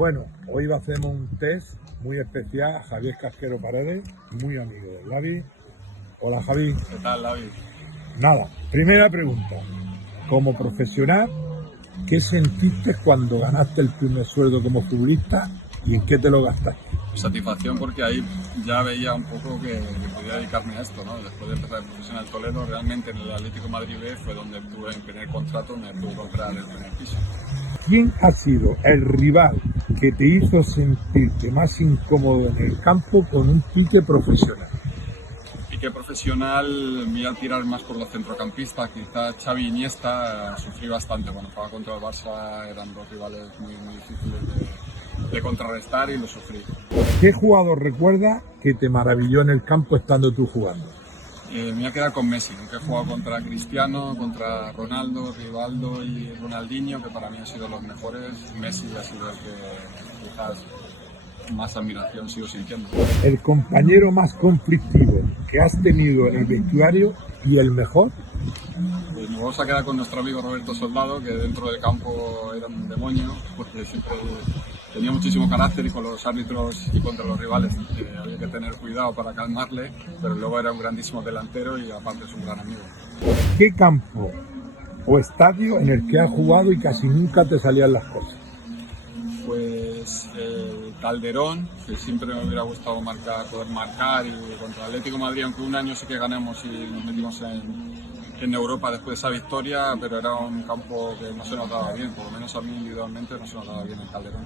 Bueno, hoy hacemos un test muy especial a Javier Casquero Paredes, muy amigo de Lavi. Hola Javi. ¿Qué tal, Lavi? Nada, primera pregunta. Como profesional, ¿qué sentiste cuando ganaste el primer sueldo como futbolista y en qué te lo gastaste? Satisfacción porque ahí ya veía un poco que podía dedicarme a esto, ¿no? Después de empezar el profesional Toledo, realmente en el Atlético Madrid B fue donde tuve mi primer contrato, me pude comprar el primer piso. ¿Quién ha sido el rival que te hizo sentirte más incómodo en el campo con un pique profesional? Pique profesional, me iba a tirar más por los centrocampistas, quizás Xavi y Iniesta sufrí bastante. Cuando jugaba contra el Barça eran dos rivales muy difíciles de contrarrestar y lo sufrí. ¿Qué jugador recuerda que te maravilló en el campo estando tú jugando? Me voy a quedar con Messi, que he jugado contra Cristiano, contra Ronaldo, Rivaldo y Ronaldinho, que para mí han sido los mejores. Messi ha sido el que quizás más admiración sigo sintiendo. El compañero más conflictivo que has tenido en el vestuario y el mejor. Pues nos vamos a quedar con nuestro amigo Roberto Soldado, que dentro del campo era un demonio, porque siempre tenía muchísimo carácter y con los árbitros y contra los rivales había que tener cuidado para calmarle, pero luego era un grandísimo delantero y aparte es un gran amigo. ¿Qué campo o estadio en el que has jugado y casi nunca te salían las cosas? Pues Calderón, que siempre me hubiera gustado poder marcar, y contra el Atlético de Madrid, aunque un año sí que ganamos y nos metimos en Europa después de esa victoria, pero era un campo que no se notaba bien, por lo menos a mí individualmente no se notaba bien el Calderón.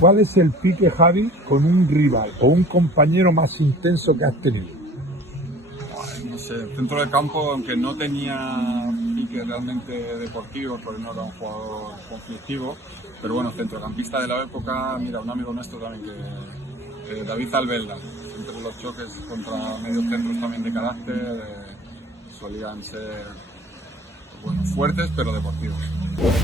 ¿Cuál es el pique, Javi, con un rival o un compañero más intenso que has tenido? No sé, el centro del campo, aunque no tenía pique realmente deportivo, porque no era un jugador conflictivo, pero bueno, centrocampista de la época, mira, un amigo nuestro también, que David Albelda, entre los choques contra medios centros también de carácter, solían ser fuertes pero deportivos.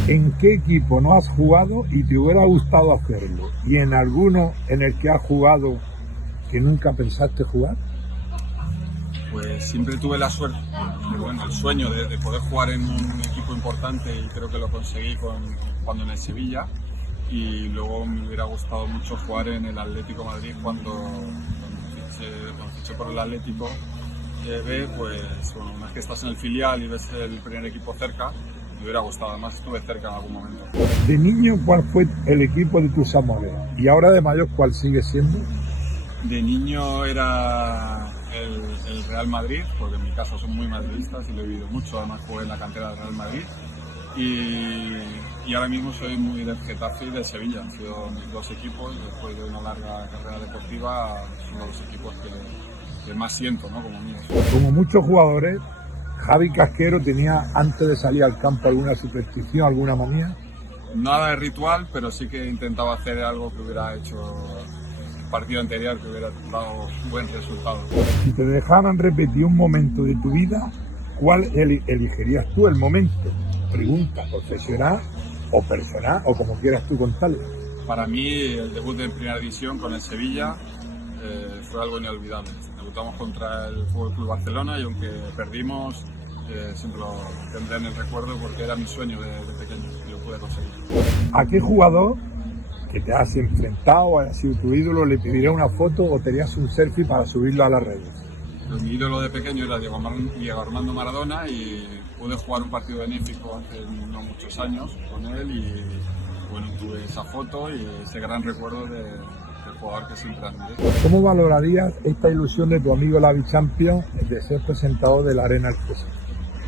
¿En qué equipo no has jugado y te hubiera gustado hacerlo? ¿Y en alguno en el que has jugado que nunca pensaste jugar? Pues siempre tuve la suerte, el sueño de poder jugar en un equipo importante y creo que lo conseguí cuando en el Sevilla, y luego me hubiera gustado mucho jugar en el Atlético de Madrid cuando fiché por el Atlético B, pues bueno, una vez que estás en el filial y ves el primer equipo cerca, me hubiera gustado, además estuve cerca en algún momento. De niño, ¿cuál fue el equipo de tus amores? Y ahora de mayor, ¿cuál sigue siendo? De niño era el Real Madrid, porque en mi casa son muy madridistas y lo he vivido mucho, además jugué en la cantera del Real Madrid. Y ahora mismo soy muy del Getafe y del Sevilla, han sido mis dos equipos, después de una larga carrera deportiva, son los dos equipos que más siento, ¿no?, como míos. Como muchos jugadores, Javi Casquero tenía antes de salir al campo alguna superstición, alguna manía. Nada de ritual, pero sí que intentaba hacer algo que hubiera hecho el partido anterior, que hubiera dado un buen resultado. Si te dejaran repetir un momento de tu vida, ¿cuál elegirías tú el momento? Pregunta, profesional o personal, o como quieras tú contarlo. Para mí el debut en Primera División con el Sevilla fue algo inolvidable. Debutamos contra el Fútbol Club Barcelona y aunque perdimos, siempre lo tendré en el recuerdo porque era mi sueño de pequeño y lo pude conseguir. ¿A qué jugador que te has enfrentado, haya sido tu ídolo, le pedirías una foto o te harías un selfie para subirlo a las redes? Pues mi ídolo de pequeño era Diego Armando Maradona y pude jugar un partido benéfico hace no muchos años con él y bueno, tuve esa foto y ese gran recuerdo del jugador que siempre admiré. ¿Cómo valorarías esta ilusión de tu amigo Lavi Champion de ser presentador de la Arena Express?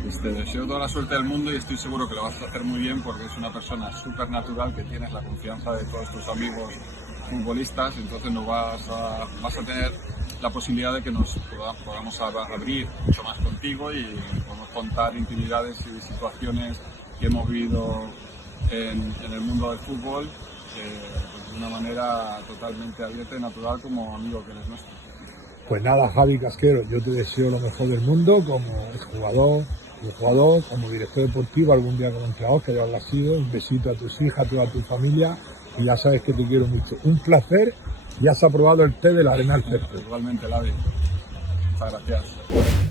Pues te deseo toda la suerte del mundo y estoy seguro que lo vas a hacer muy bien porque es una persona súper natural, que tienes la confianza de todos tus amigos futbolistas, entonces vas a tener la posibilidad de que nos podamos abrir mucho más contigo y podamos contar intimidades y situaciones que hemos vivido en el mundo del fútbol de una manera totalmente abierta y natural como amigo que eres nuestro. Pues nada, Javi Casquero, yo te deseo lo mejor del mundo como jugador, como director deportivo, algún día como entrenador, que ya lo has sido. Un besito a tus hijas, a toda tu familia, y ya sabes que te quiero mucho. Un placer, y has aprobado el té de la Arena Express. Igualmente, Lavi. Muchas gracias.